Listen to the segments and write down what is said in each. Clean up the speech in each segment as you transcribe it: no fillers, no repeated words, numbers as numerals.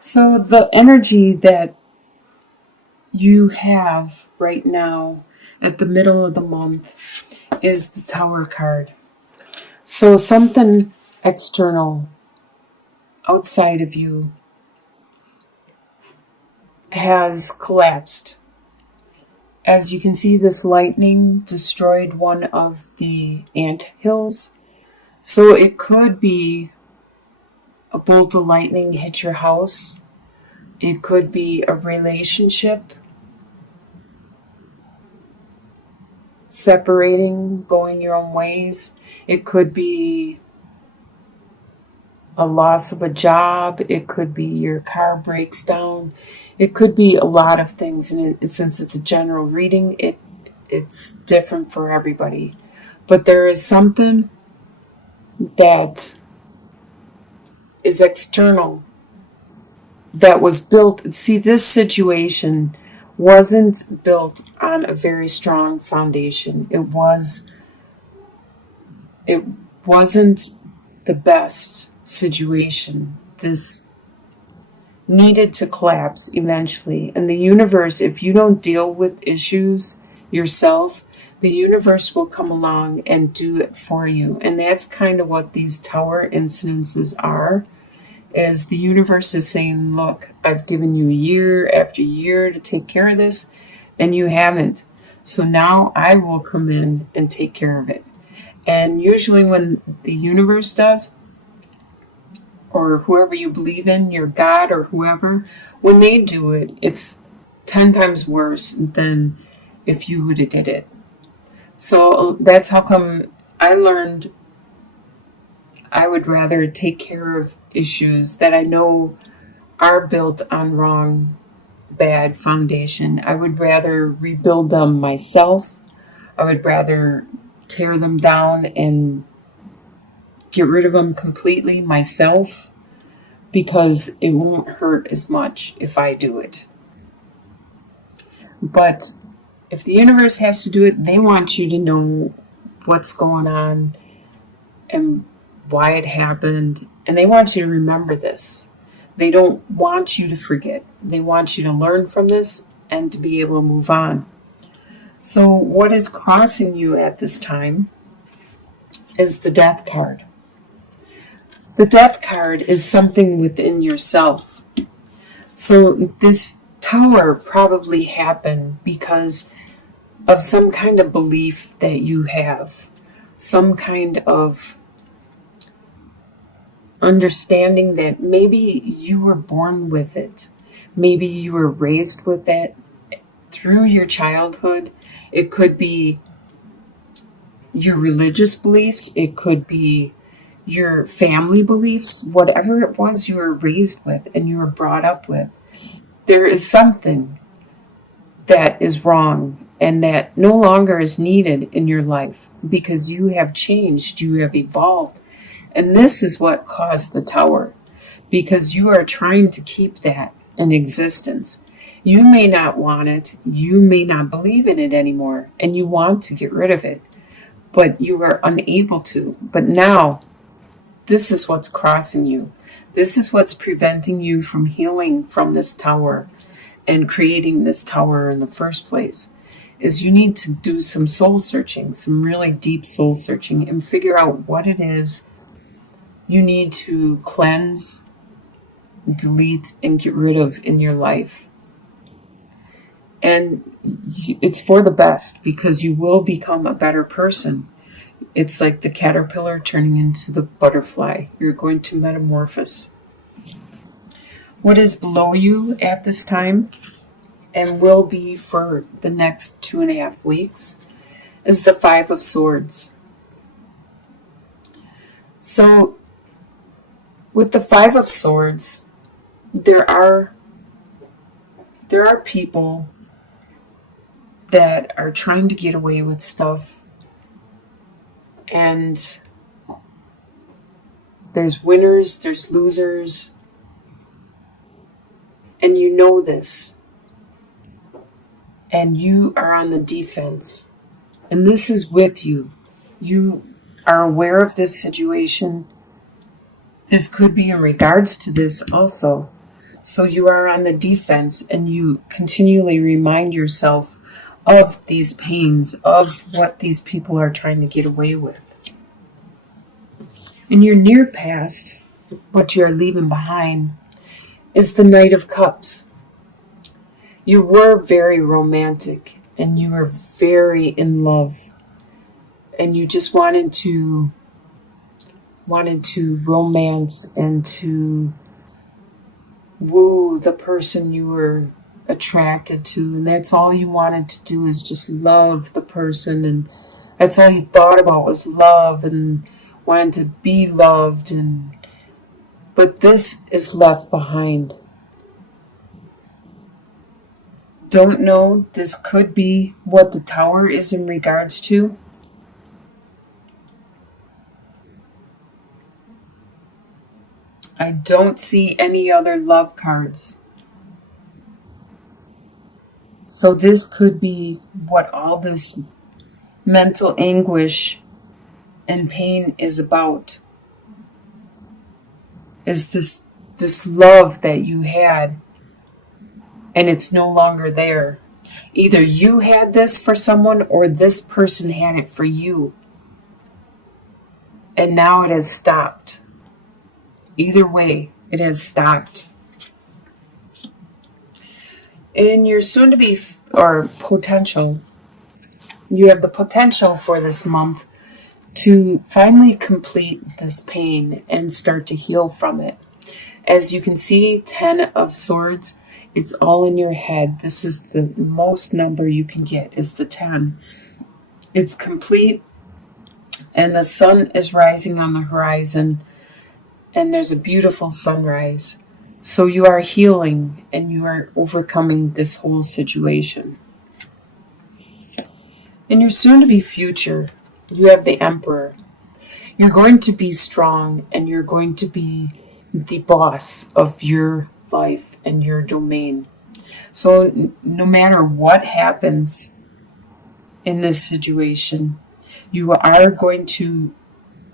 So the energy that you have right now at the middle of the month is the Tower card. So something external outside of you has collapsed. As you can see, this lightning destroyed one of the ant hills. So it could be a bolt of lightning hit your house. It could be a relationship separating, going your own ways. It could be a loss of a job. It could be your car breaks down. It could be a lot of things. And since it's a general reading, it's different for everybody. But there is something that is external that was built. See, this situation wasn't built on a very strong foundation. It wasn't the best situation. This needed to collapse eventually. And the universe, if you don't deal with issues yourself, the universe will come along and do it for you. And that's kind of what these tower incidences are, is the universe is saying, look, I've given you year after year to take care of this, and you haven't. So now I will come in and take care of it. And usually when the universe does, or whoever you believe in, your God or whoever, when they do it, it's 10 times worse than if you would have did it. So that's how come I learned I would rather take care of issues that I know are built on wrong, bad foundation. I would rather rebuild them myself. I would rather tear them down and get rid of them completely myself, because it won't hurt as much if I do it. But if the universe has to do it, they want you to know what's going on and why it happened. And they want you to remember this. They don't want you to forget. They want you to learn from this and to be able to move on. So what is crossing you at this time is the Death card. The Death card is something within yourself. So this tower probably happened because of some kind of belief that you have, some kind of understanding that maybe you were born with it. Maybe you were raised with that through your childhood. It could be your religious beliefs. It could be your family beliefs. Whatever it was you were raised with and you were brought up with, there is something that is wrong and that no longer is needed in your life because you have changed, you have evolved. And this is what caused the tower, because you are trying to keep that in existence. You may not want it, you may not believe in it anymore, and you want to get rid of it, but you are unable to. But now, this is what's crossing you. This is what's preventing you from healing from this tower and creating this tower in the first place, is you need to do some soul searching, some really deep soul searching, and figure out what it is you need to cleanse, delete, and get rid of in your life. And it's for the best, because you will become a better person. It's like the caterpillar turning into the butterfly. You're going to metamorphose. What is below you at this time, and will be for the next 2.5 weeks, is the Five of Swords. So with the Five of Swords, there are people that are trying to get away with stuff, and there's winners, there's losers, and you know this, and you are on the defense, and this is with you. You are aware of this situation. This could be in regards to this also. So you are on the defense, and you continually remind yourself of these pains, of what these people are trying to get away with. In your near past, what you are leaving behind is the Knight of Cups. You were very romantic, and you were very in love, and you just wanted to romance and to woo the person you were attracted to, and that's all you wanted to do, is just love the person, and that's all you thought about was love and wanted to be loved. But this is left behind. Don't know, this could be what the Tower is in regards to. I don't see any other love cards. So this could be what all this mental anguish and pain is about. Is this love that you had, and it's no longer there. Either you had this for someone, or this person had it for you, and now it has stopped. Either way, it has stopped. In your soon-to-be, or potential, you have the potential for this month to finally complete this pain and start to heal from it. As you can see, 10 of Swords, it's all in your head. This is the most number you can get, is the 10. It's complete, and the sun is rising on the horizon, and there's a beautiful sunrise. So you are healing, and you are overcoming this whole situation. In your soon-to-be future, you have the Emperor. You're going to be strong, and you're going to be the boss of your life and your domain. So no matter what happens in this situation, you are going to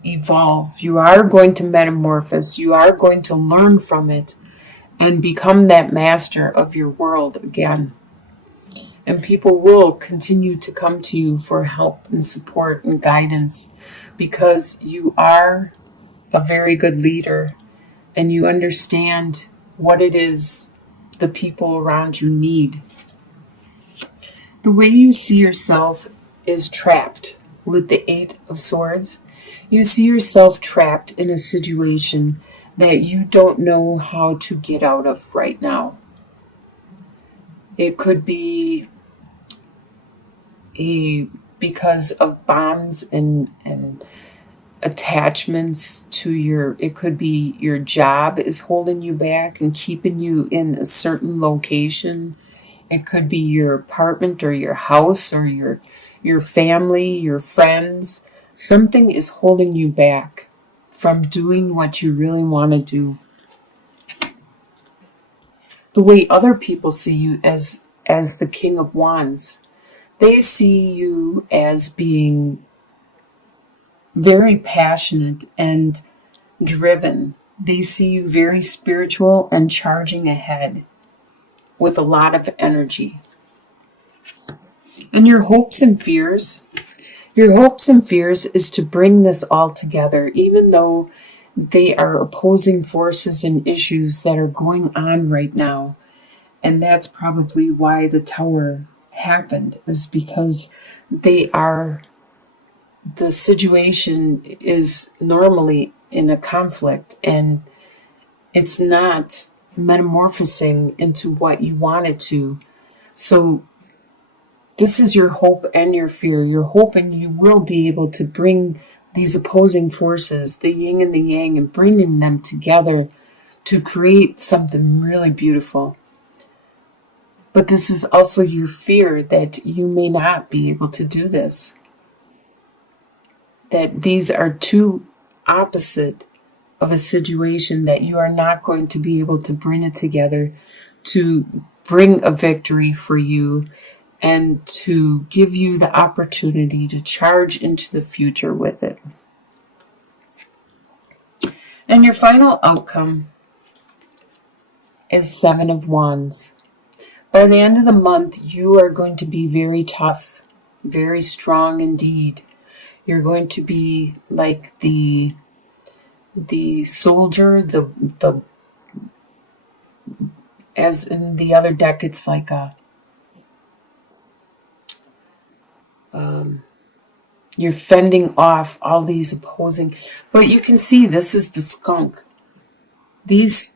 evolve. You are going to metamorphose. You are going to learn from it and become that master of your world again. And people will continue to come to you for help and support and guidance, because you are a very good leader, and you understand what it is the people around you need. The way you see yourself is trapped with the 8 of Swords. You see yourself trapped in a situation that you don't know how to get out of right now. It could be because of bonds and attachments to it could be your job is holding you back and keeping you in a certain location. It could be your apartment or your house or your family, your friends. Something is holding you back from doing what you really want to do. The way other people see you as the King of Wands, they see you as being very passionate and driven. They see you very spiritual and charging ahead with a lot of energy. And your hopes and fears is to bring this all together, even though they are opposing forces and issues that are going on right now. And that's probably why the Tower happened, is because the situation is normally in a conflict, and it's not metamorphosing into what you want it to. So this is your hope and your fear. You're hoping you will be able to bring these opposing forces, the yin and the yang, and bringing them together to create something really beautiful. But this is also your fear that you may not be able to do this. That these are two opposite of a situation, that you are not going to be able to bring it together to bring a victory for you and to give you the opportunity to charge into the future with it. And your final outcome is Seven of Wands. By the end of the month, you are going to be very tough, very strong indeed. You're going to be like the soldier, the as in the other deck, it's like a you're fending off all these opposing. But you can see this is the skunk. These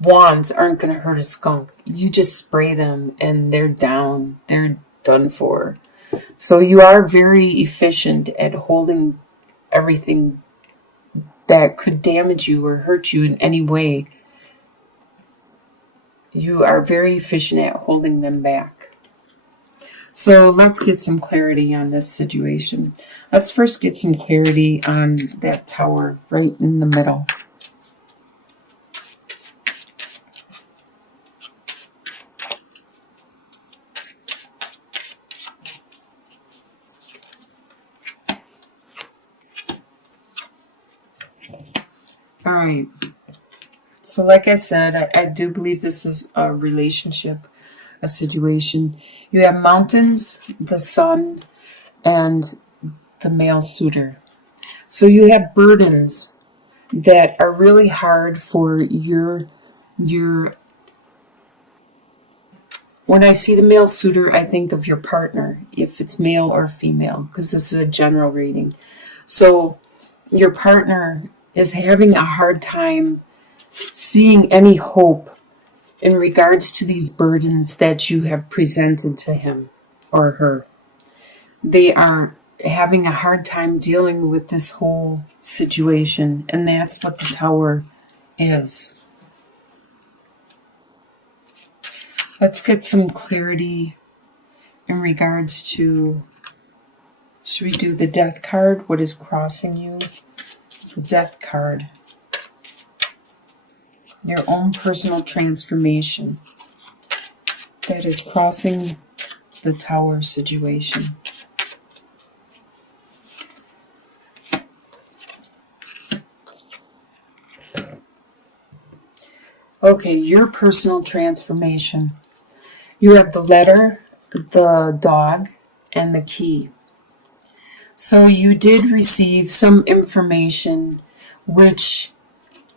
wands aren't going to hurt a skunk. You just spray them and they're down. They're done for. So you are very efficient at holding everything that could damage you or hurt you in any way. You are very efficient at holding them back. So let's get some clarity on this situation. Let's first get some clarity on that tower right in the middle. All right. So like I said, I do believe this is a relationship, a situation. You have mountains, the sun, and the male suitor. So you have burdens that are really hard for your when I see the male suitor, I think of your partner, if it's male or female, because this is a general reading. So your partner is having a hard time seeing any hope in regards to these burdens that you have presented to him or her. They are having a hard time dealing with this whole situation, and that's what the tower is. Let's get some clarity in regards to, should we do the death card? What is crossing you? The death card. Your own personal transformation that is crossing the tower situation. Okay, your personal transformation. You have the letter, the dog, and the key. So you did receive some information which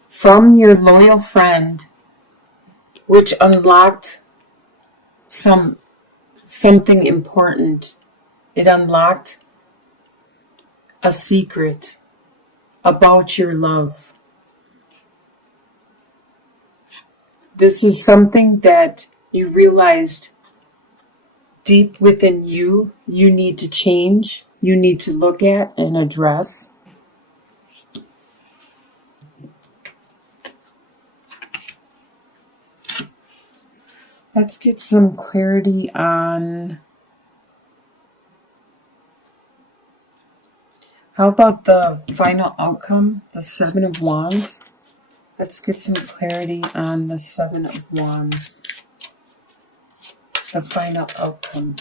from your loyal friend, which unlocked something important. It unlocked a secret about your love. This is something that you realized deep within you need to change, you need to look at and address. Let's get some clarity on, how about the final outcome, the Seven of Wands? Let's get some clarity on the Seven of Wands, the final outcome.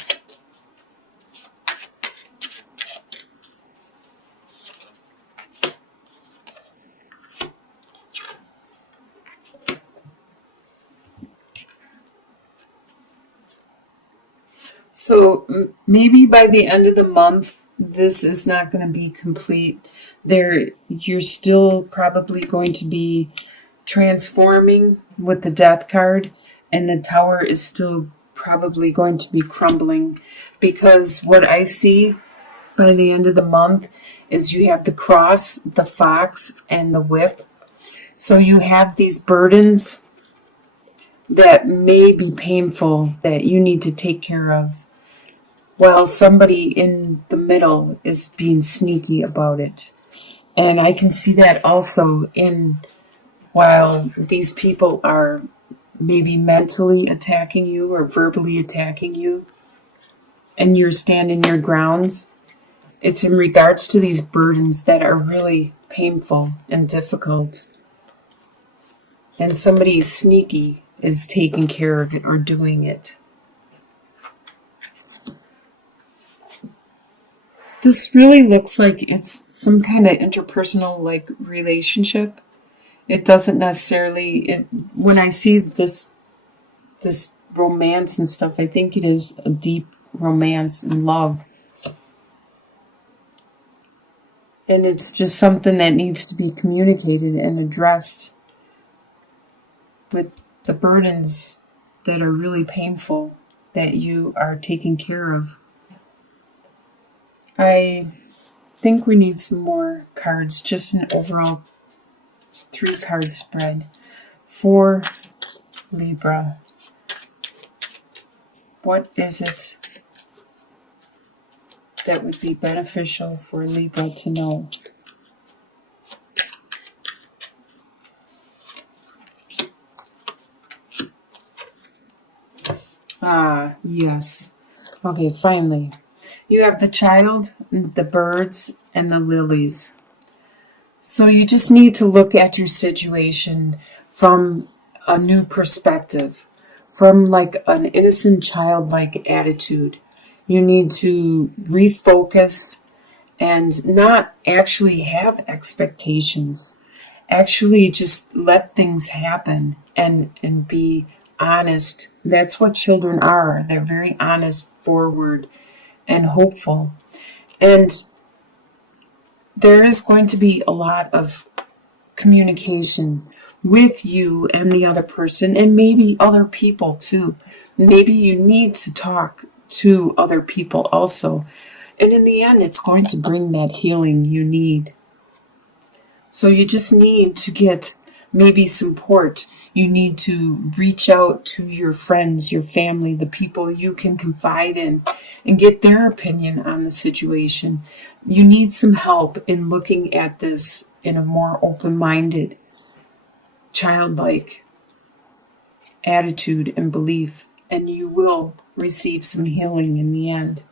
So maybe by the end of the month, this is not going to be complete. You're still probably going to be transforming with the death card, and the tower is still probably going to be crumbling, because what I see by the end of the month is you have the cross, the fox, and the whip. So you have these burdens that may be painful that you need to take care of, while somebody in the middle is being sneaky about it. And I can see that also while these people are maybe mentally attacking you or verbally attacking you, and you're standing your grounds. It's in regards to these burdens that are really painful and difficult. And somebody sneaky is taking care of it or doing it. This really looks like it's some kind of interpersonal relationship. It doesn't necessarily, when I see this romance and stuff, I think it is a deep romance and love. And it's just something that needs to be communicated and addressed with the burdens that are really painful that you are taking care of. I think we need some more cards, just an overall 3-card spread for Libra. What is it that would be beneficial for Libra to know? Ah, yes. Okay, finally. You have the child, the birds, and the lilies. So you just need to look at your situation from a new perspective, from like an innocent childlike attitude. You need to refocus and not actually have expectations. Actually just let things happen and be honest. That's what children are. They're very honest, forward, and hopeful. And there is going to be a lot of communication with you and the other person, and maybe other people too. Maybe you need to talk to other people also. And in the end, it's going to bring that healing you need. So you just need to get maybe support. You need to reach out to your friends, your family, the people you can confide in, and get their opinion on the situation. You need some help in looking at this in a more open-minded, childlike attitude and belief, and you will receive some healing in the end.